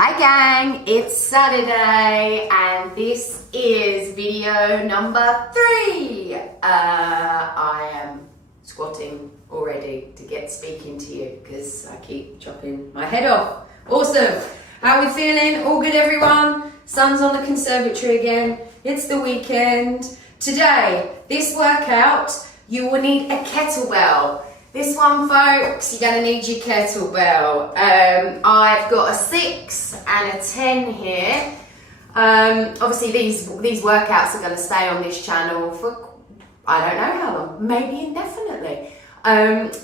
Hi gang, it's Saturday and this is video number 3. I am squatting already to get speaking to you because I keep chopping my head off. Awesome. How are we feeling? All good everyone? Sun's on the conservatory again. It's the weekend. Today, this workout, you will need a kettlebell. This one, folks, you're going to need your kettlebell. I've got a 6 and a 10 here. Obviously, these workouts are going to stay on this channel for, I don't know how long, maybe indefinitely.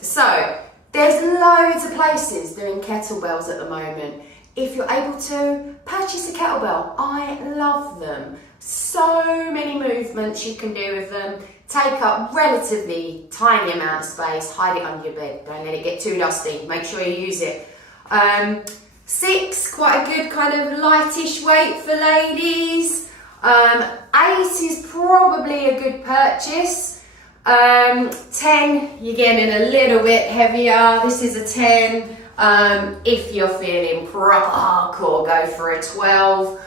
So, there's loads of places doing kettlebells at the moment. If you're able to, purchase a kettlebell. I love them. So many movements you can do with them. Take up relatively tiny amount of space, hide it under your bed, don't let it get too dusty, make sure you use it. 6, quite a good kind of lightish weight for ladies. 8 is probably a good purchase. 10, you're getting a little bit heavier. This is a 10. If you're feeling proper hardcore, go for a 12.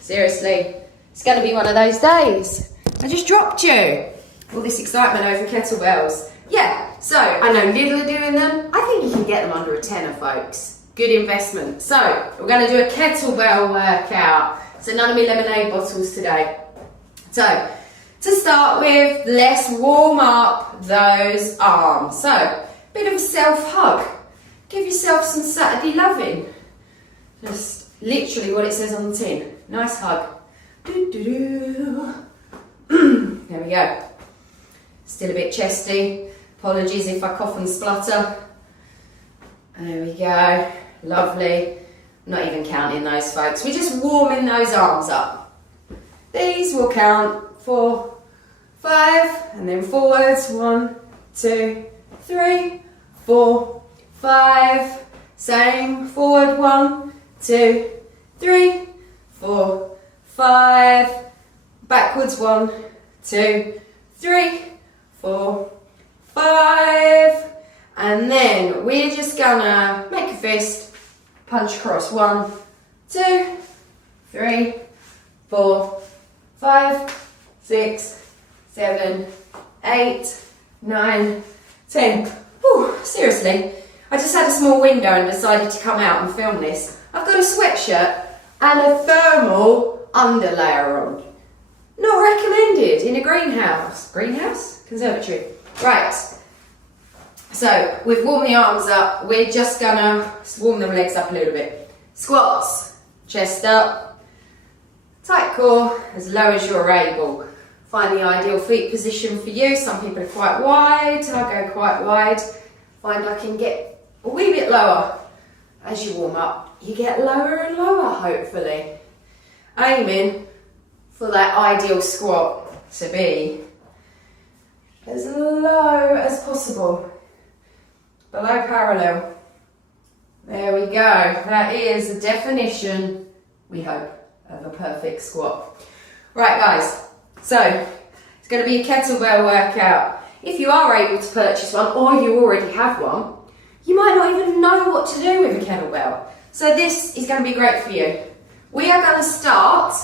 Seriously, it's going to be one of those days. I just dropped you. All this excitement over kettlebells. Yeah, so I know Lidl are doing them. I think you can get them under a tenner, folks. Good investment. So we're going to do a kettlebell workout. So none of me lemonade bottles today. So to start with, let's warm up those arms. So bit of a self-hug. Give yourself some Saturday loving. Just literally what it says on the tin. Nice hug. Doo-doo-doo. There we go. Still a bit chesty. Apologies if I cough and splutter. There we go. Lovely. Not even counting those, folks. We're just warming those arms up. These will count 4, 5, and then forwards. 1, 2, 3, 4, 5. Same. Forward. 1, 2, 3, 4, 5. Backwards. 1, 2, 3, 4, 5. And then we're just gonna make a fist, punch across. 1, 2, 3, 4, 5, 6, 7, 8, 9, 10. Whew, seriously, I just had a small window and decided to come out and film this. I've got a sweatshirt and a thermal underlayer on. Not recommended in a greenhouse. Greenhouse? Conservatory. Right. So, we've warmed the arms up. We're just gonna warm the legs up a little bit. Squats. Chest up. Tight core, as low as you're able. Find the ideal feet position for you. Some people are quite wide. I go quite wide. Find I can get a wee bit lower. As you warm up, you get lower and lower, hopefully. Aiming for that ideal squat to be as low as possible, below parallel. There we go. That is the definition, we hope, of a perfect squat. Right, guys, so it's going to be a kettlebell workout. If you are able to purchase one, or you already have one, you might not even know what to do with a kettlebell. So this is going to be great for you. We are going to start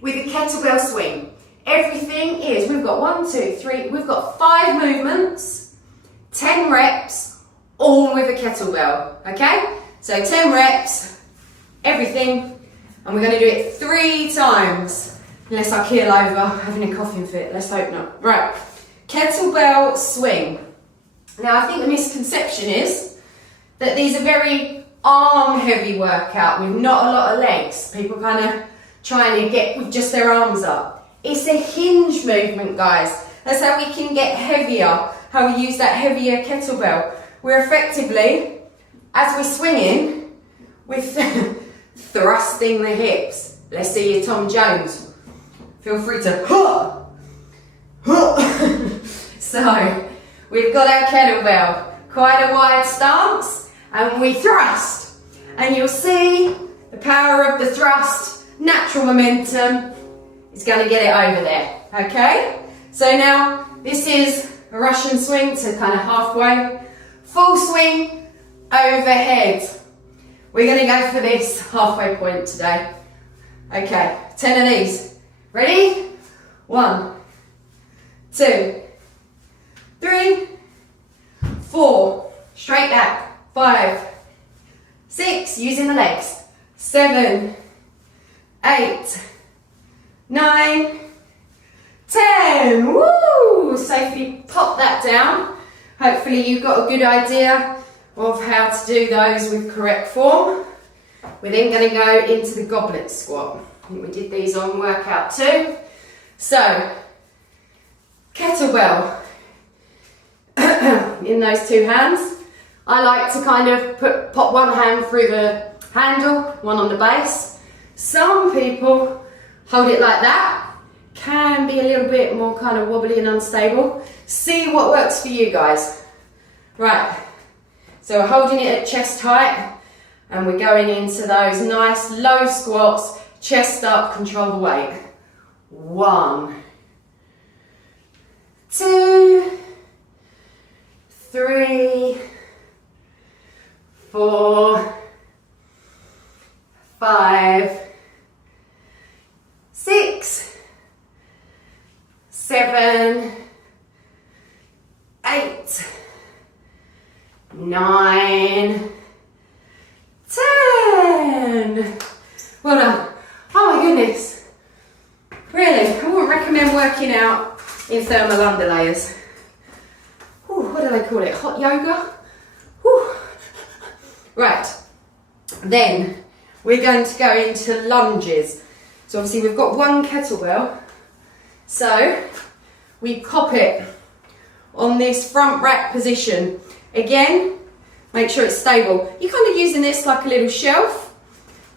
with a kettlebell swing. Everything is, we've got 1, 2, 3, we've got 5 movements, 10 reps, all with a kettlebell, okay? So 10 reps, everything, and we're going to do it 3 times, unless I keel over having a coughing fit. Let's hope not. Right, kettlebell swing. Now I think the misconception is that these are very arm heavy workout with not a lot of legs. People kind of trying to get with just their arms up. It's a hinge movement, guys. That's how we can get heavier, how we use that heavier kettlebell. We're effectively, as we're swinging, we're thrusting the hips. Let's see your Tom Jones. Feel free to So, we've got our kettlebell, quite a wide stance, and we thrust. And you'll see the power of the thrust. Natural momentum is going to get it over there, okay? So now this is a Russian swing, so kind of halfway. Full swing overhead. We're going to go for this halfway point today. Okay, 10 of these. Ready? 1, 2, 3, 4. Straight back. 5, 6. Using the legs. 7, 8, 9, 10. Woo! Safely pop that down. Hopefully you've got a good idea of how to do those with correct form. We're then going to go into the goblet squat. I think we did these on workout 2. So, kettlebell in those 2 hands. I like to kind of pop one hand through the handle, one on the base. Some people hold it like that. Can be a little bit more kind of wobbly and unstable. See what works for you guys. Right, so we're holding it at chest height and we're going into those nice low squats, chest up, control the weight. 1, 2, 3, 4, 5, 6, 7, 8, 9, 10. Well done. Oh my goodness. Really, I wouldn't recommend working out in thermal underlayers. Ooh, what do they call it? Hot yoga? Ooh. Right, then we're going to go into lunges. So obviously we've got one kettlebell. So we pop it on this front rack position. Again, make sure it's stable. You're kind of using this like a little shelf.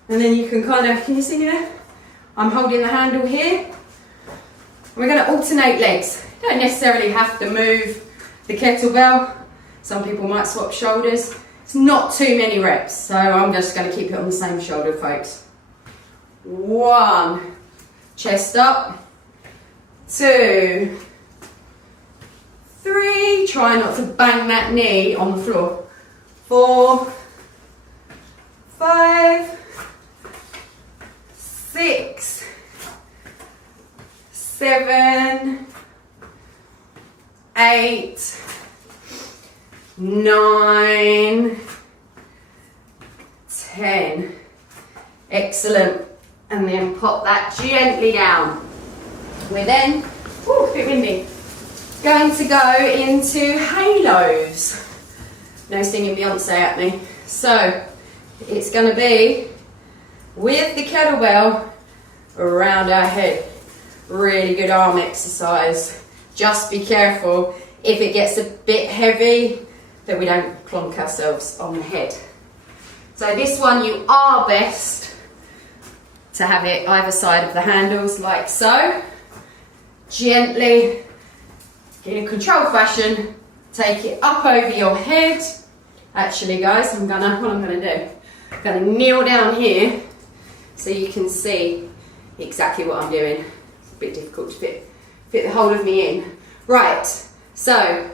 And then you can kind of, can you see there? I'm holding the handle here. We're going to alternate legs. You don't necessarily have to move the kettlebell. Some people might swap shoulders. It's not too many reps, so I'm just going to keep it on the same shoulder, folks. 1, chest up. 2, 3, try not to bang that knee on the floor. 4, 5, 6, 7, 8, 9, 10. Excellent. And then pop that gently down. We're then, ooh, a bit windy, going to go into halos. No singing Beyonce at me. So it's going to be with the kettlebell around our head. Really good arm exercise. Just be careful if it gets a bit heavy that we don't clonk ourselves on the head. So this one you are best to have it either side of the handles like so. Gently, in a controlled fashion, take it up over your head. Actually guys, what I'm gonna do, I'm gonna kneel down here so you can see exactly what I'm doing. It's a bit difficult to fit the whole of me in. Right, so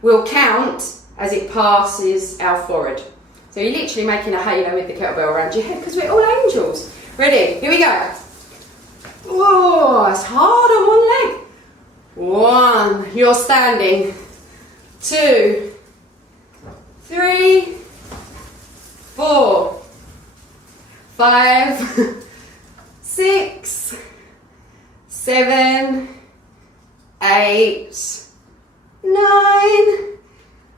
we'll count as it passes our forehead. So you're literally making a halo with the kettlebell around your head because we're all angels. Ready, here we go. Whoa, it's hard on one leg. 1, you're standing. 2, 3, 4, 5, 6, 7, 8, 9,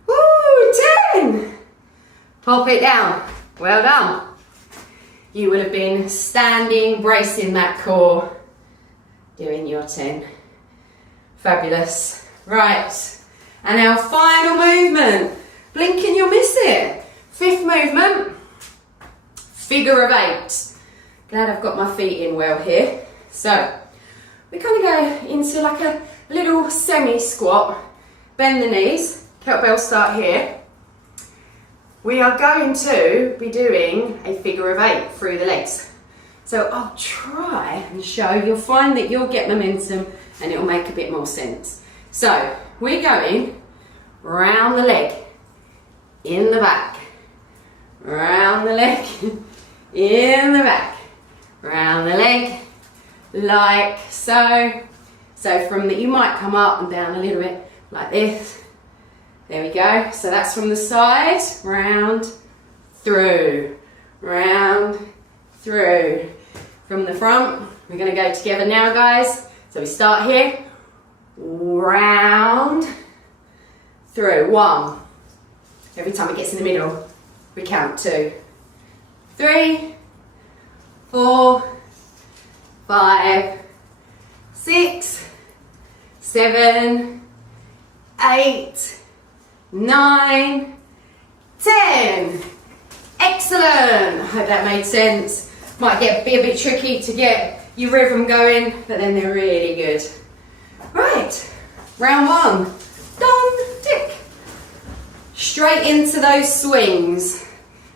woo, 10. Pop it down. Well done. You would have been standing, bracing that core, doing your 10. Fabulous. Right, and our final movement. Blink and you'll miss it. 5th movement, figure of 8. Glad I've got my feet in well here. So, we kind of go into like a little semi-squat. Bend the knees, kettlebell start here. We are going to be doing a figure of 8 through the legs. So I'll try and show, you'll find that you'll get momentum and it'll make a bit more sense. So we're going round the leg, in the back, round the leg, in the back, round the leg, like so. So from that, you might come up and down a little bit like this. There we go. So that's from the side, round, through, round, through. From the front, we're going to go together now, guys. So we start here, round, through, 1. Every time it gets in the middle, we count 2, 3, 4, 5, 6, 7, 8, 9, 10. Excellent. I hope that made sense. Might be a bit tricky to get your rhythm going, but then they're really good. Right, round 1, done, tick. Straight into those swings.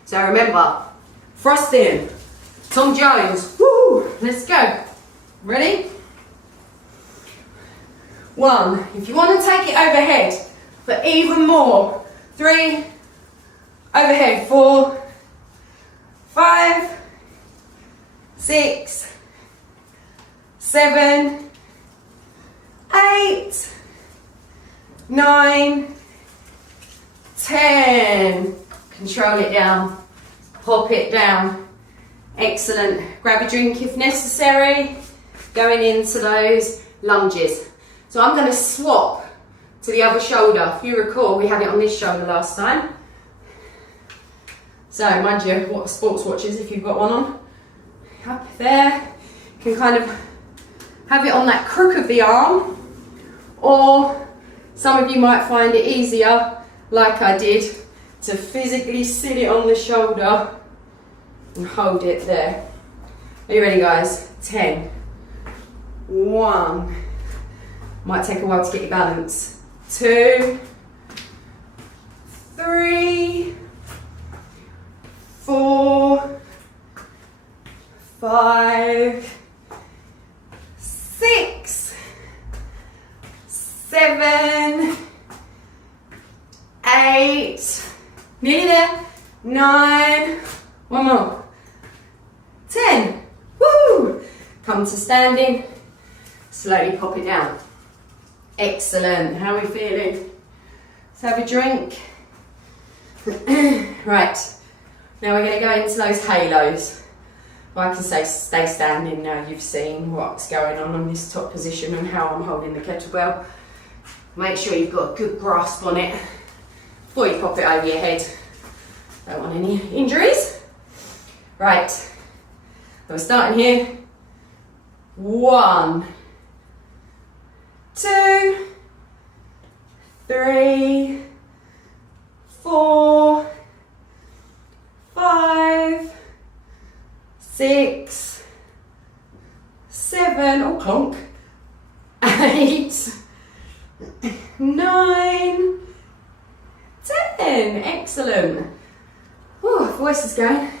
So remember, thrusting, Tom Jones, woo, let's go. Ready? 1, if you want to take it overhead for even more, 3, overhead, 4, 5, 6, 7, 8, 9, 10. Control it down, pop it down. Excellent. Grab a drink if necessary. Going into those lunges. So I'm going to swap to the other shoulder. If you recall, we had it on this shoulder last time. So mind you, what sports watches, if you've got one on, up there, you can kind of have it on that crook of the arm, or some of you might find it easier, like I did, to physically sit it on the shoulder and hold it there. Are you ready, guys? 10, 1, might take a while to get your balance, 2, 3, 4, 5, 6, 7, 8, nearly there, 9, one more, 10, woo! Come to standing, slowly pop it down. Excellent, how are we feeling? Let's have a drink. Right, now we're going to go into those halos. Well, I can say stay standing now you've seen what's going on this top position and how I'm holding the kettlebell. Make sure you've got a good grasp on it before you pop it over your head. Don't want any injuries. Right, so we're starting here. 1, 2, 3, 4, 5, 6, 7, oh clonk, 8, 9, 10. Excellent. Oh, voice is going.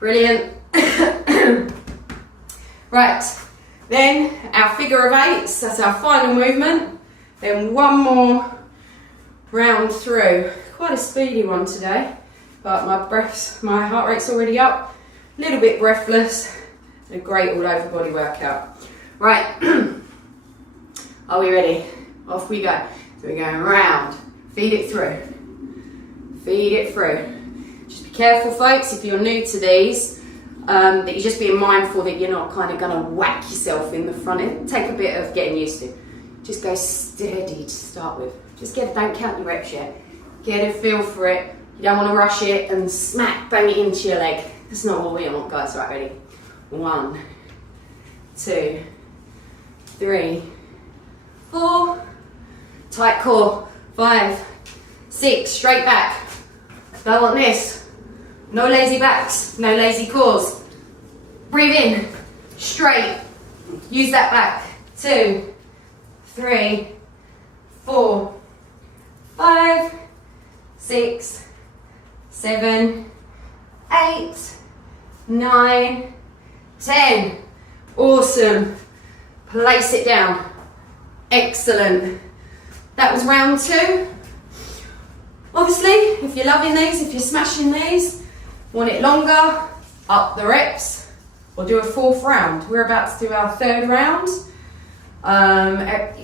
Brilliant. Right, then our figure of 8s, that's our final movement. Then one more round through. Quite a speedy one today, but my heart rate's already up. A little bit breathless. A great all over body workout. Right, are we ready? Off we go. So we're going round, feed it through, feed it through. Just be careful, folks, if you're new to these, that you're just being mindful that you're not kind of going to whack yourself in the front. It'll take a bit of getting used to. Just go steady to start with. Don't count your reps yet. Get a feel for it. You don't want to rush it and smack, bang it into your leg. That's not what we want, guys. Right, ready? 1, 2, 3, 4, tight core, 5, 6, straight back. Don't want this. No lazy backs, no lazy cores. Breathe in, straight. Use that back. 2, 3, 4, 5, 6, 7, 8, 9, 10. Awesome. Place it down. Excellent. That was round 2. Obviously, if you're loving these, if you're smashing these, want it longer, up the reps, or do a 4th round. We're about to do our 3rd round.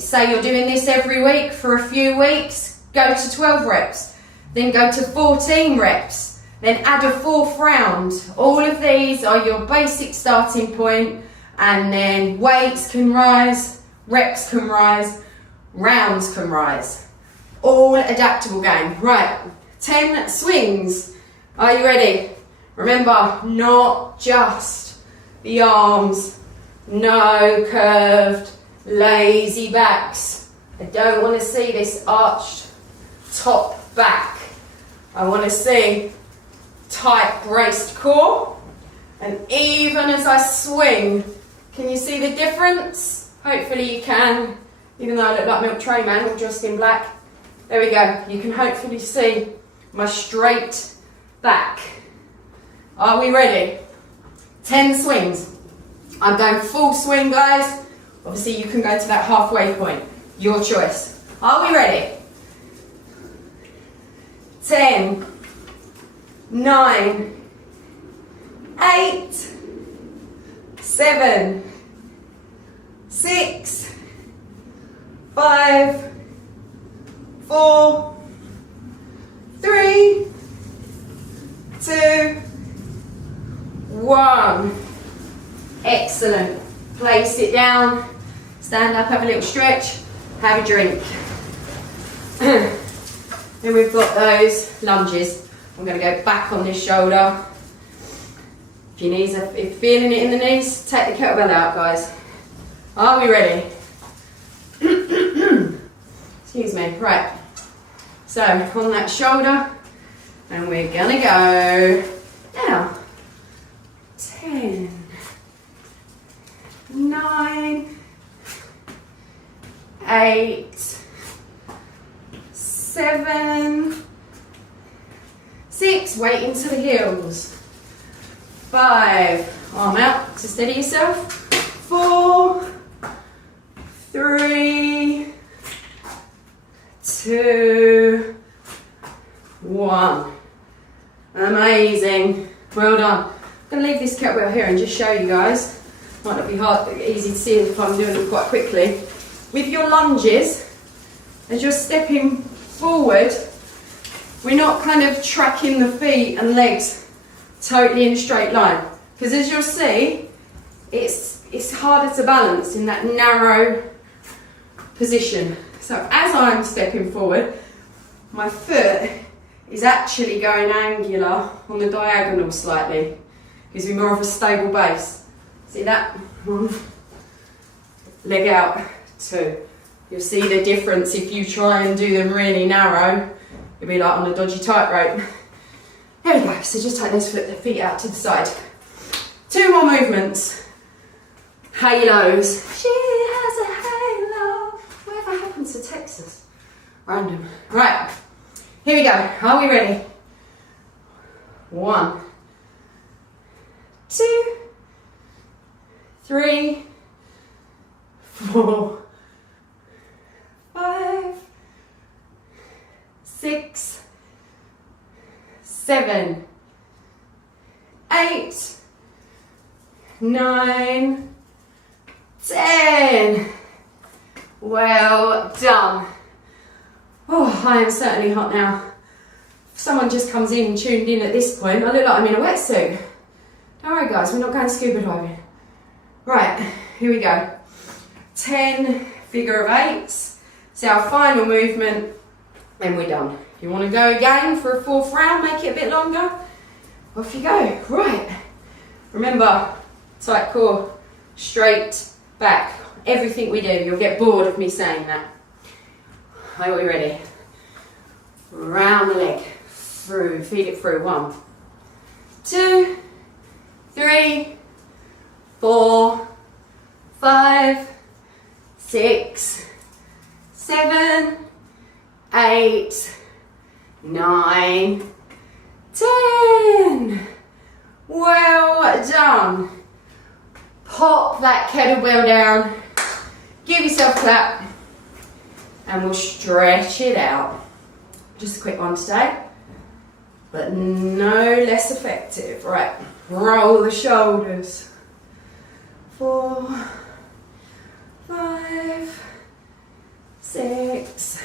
Say you're doing this every week for a few weeks, go to 12 reps, then go to 14 reps, then add a 4th round. All of these are your basic starting point, and then weights can rise, reps can rise, rounds can rise. All adaptable game. Right, 10 swings. Are you ready? Remember, not just the arms, no curved, lazy backs. I don't want to see this arched top back. I want to see tight braced core. And even as I swing, can you see the difference? Hopefully you can, even though I look like Milk Tray Man all dressed in black. There we go. You can hopefully see my straight back. Are we ready? 10 swings. I'm going full swing, guys. Obviously, you can go to that halfway point. Your choice. Are we ready? 10, 9, 8, 7, 6, 5, 4, 3, 2, 1. Excellent. Place it down. Stand up, have a little stretch, have a drink. Then we've got those lunges. I'm going to go back on this shoulder. If your knees are, if you're feeling it in the knees, take the kettlebell out, guys. Are we ready? Excuse me. Right. So on that shoulder, and we're going to go now. 10, 9, 8, 7, 6, weight into the heels. 5, arm out to steady yourself. 4, 3, 2, 1. Amazing. Well done. I'm going to leave this kettlebell here and just show you guys. Might not be hard, but easy to see if I'm doing it quite quickly. With your lunges, as you're stepping forward, we're not kind of tracking the feet and legs totally in a straight line. Because as you'll see, it's harder to balance in that narrow position. So as I'm stepping forward, my foot is actually going angular on the diagonal slightly. Gives me more of a stable base. See that? 1, leg out, 2. You'll see the difference if you try and do them really narrow. You'll be like on a dodgy tightrope. There we go. So just take those feet out to the side. 2 more movements. Halos. She has a halo. Whatever happened to Texas? Random. Right. Here we go. Are we ready? 1, 2, 3, 4, 5, 6, 7, 8, 9, 10. Well done. Oh, I am certainly hot now. If someone just comes in, tuned in at this point, I look like I'm in a wetsuit. Don't worry guys, we're not going scuba diving. Right, here we go. 10 figure of 8s. It's our final movement, and we're done. If you want to go again for a 4th round, make it a bit longer, off you go. Right, remember, tight core, straight back. Everything we do, you'll get bored of me saying that. Are we ready? Round the leg, through, feed it through. 1, 2, 3, 4, 5, 6, 7, 8, 9, 10. Well done. Pop that kettlebell down, give yourself a clap, and we'll stretch it out. Just a quick one today, but no less effective. Right, roll the shoulders. 4, 5, 6,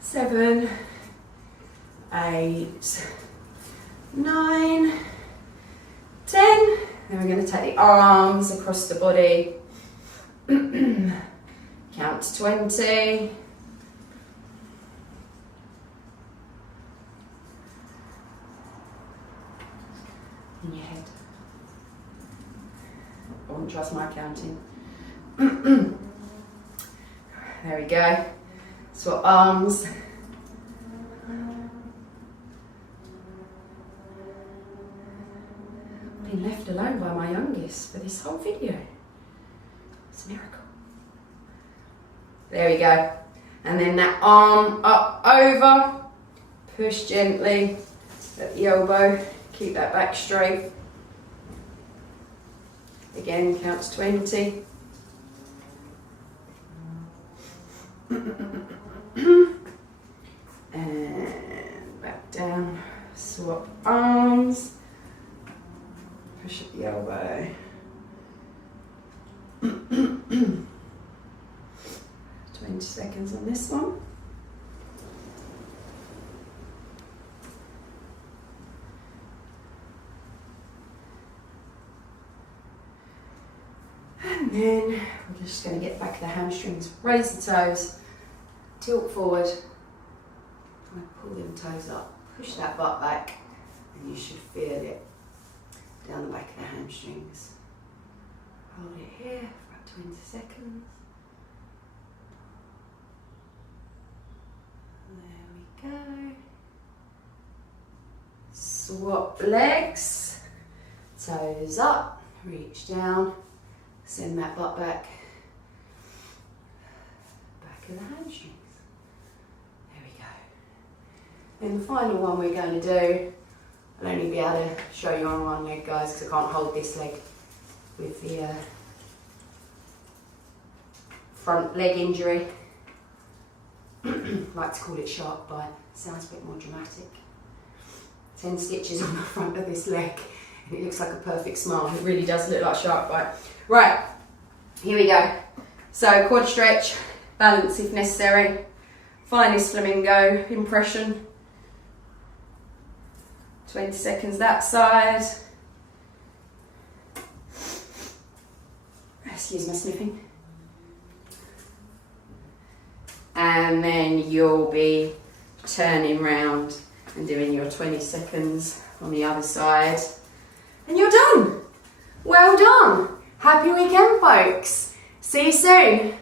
7, 8, 9, 10. Then we're going to take the arms across the body. Count to 20. In your head. I wouldn't trust my counting. There we go. Swap arms. I've been left alone by my youngest for this whole video. It's a miracle. There we go. And then that arm up over. Push gently at the elbow. Keep that back straight. Again, count to 20. And back down. Swap arms. Push at the elbow. 20 seconds on this one. And then we're just going to get back to the hamstrings. Raise the toes, tilt forward, and pull them toes up. Push that butt back, and you should feel it down the back of the hamstrings. Hold it here for about 20 seconds. There we go. Swap legs, toes up, reach down. Send that butt back. Back of the hamstrings. There we go. And the final one we're going to do, I'll only be able to show you on one leg, guys, because I can't hold this leg with the front leg injury. I like to call it shark bite. Sounds a bit more dramatic. 10 stitches on the front of this leg. It looks like a perfect smile. It really does look like shark bite. Right, here we go. So quad stretch, balance if necessary. Finest flamingo impression. 20 seconds that side. Excuse my sniffing. And then you'll be turning round and doing your 20 seconds on the other side. And you're done. Well done. Happy weekend, folks. See you soon.